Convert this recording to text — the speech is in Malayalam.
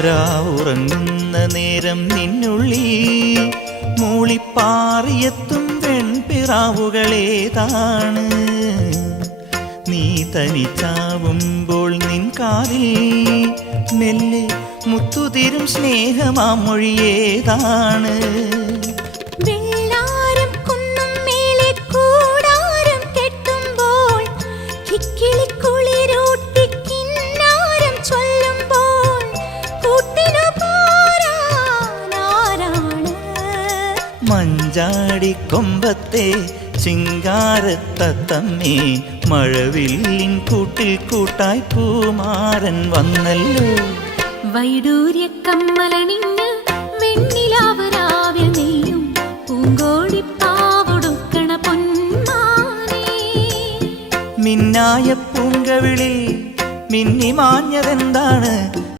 രാവുറങ്ങുന്ന നേരം നിന്നുള്ളി മൂളിപ്പാറിയെത്തും പെൺപിറാവുകളേതാണ്. നീ തനിച്ചാവുമ്പോൾ നിൻ കാതിൽ മെല്ലെ മുത്തുതിരും സ്നേഹമാമൊഴിയേതാണ്. മഞ്ചാടിക്കൊമ്പത്തെ ചിങ്കാരത്തത്തമ്മേ, മഴവില്ലിൻ കൂട്ടിൽ കൂട്ടായി പൂമാരൻ വന്നല്ലോ. വൈഡൂര്യ കമ്മലണിഞ്ഞ് വെണ്ണിലാവരാവിൽ നെയ്യും പൂങ്കോടിപ്പാവൊടുക്കണ പൊന്മാനേ. മിന്നായ പൂങ്കവിളി മിന്നി മാഞ്ഞതെന്താണ്?